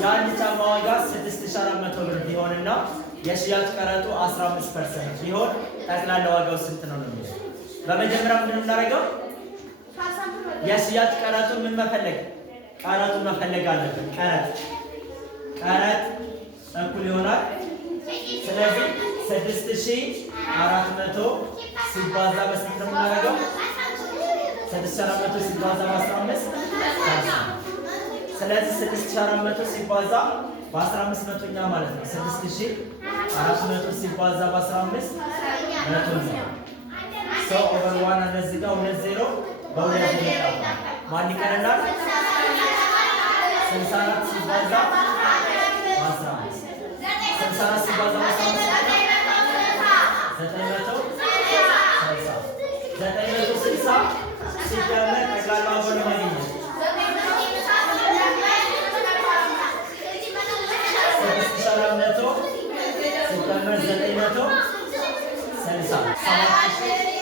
የአንድ ጫማ ዋጋ 6400 ብር ቢሆንና የሽያጭ ቀረጡ 15% ቢሆን ጠቅላላ ዋጋው ስንት ነው ነው? በመጀመሪያ ምንድነው እናደርገው? የሽያጭ ቀረጡ ምን መፈለግ? ቀረጡን መፈለግ አለብን። ቀረጥ እኩል ይሆናል። ስለዚህ 6400 ሲባዛ በስንት ነው የምናደርገው? 6400 ሲባዛ በ15 ስለዚህ 6400 ሲባዛ በ15 መቶኛ ማለት ነው። 6400 ሲባዛ በ15 መቶኛ ሰው ኦቨር 1 እንደዚህ ጋር 20 በሁለት ይመጣል። ማን ይቀረናል? 64 ሲባዛ በ15 64 ሲባዛ በ15 960 ሲደመር ጠቅላላ ዋጋውን ማግኘት 6400 ሲደመር 960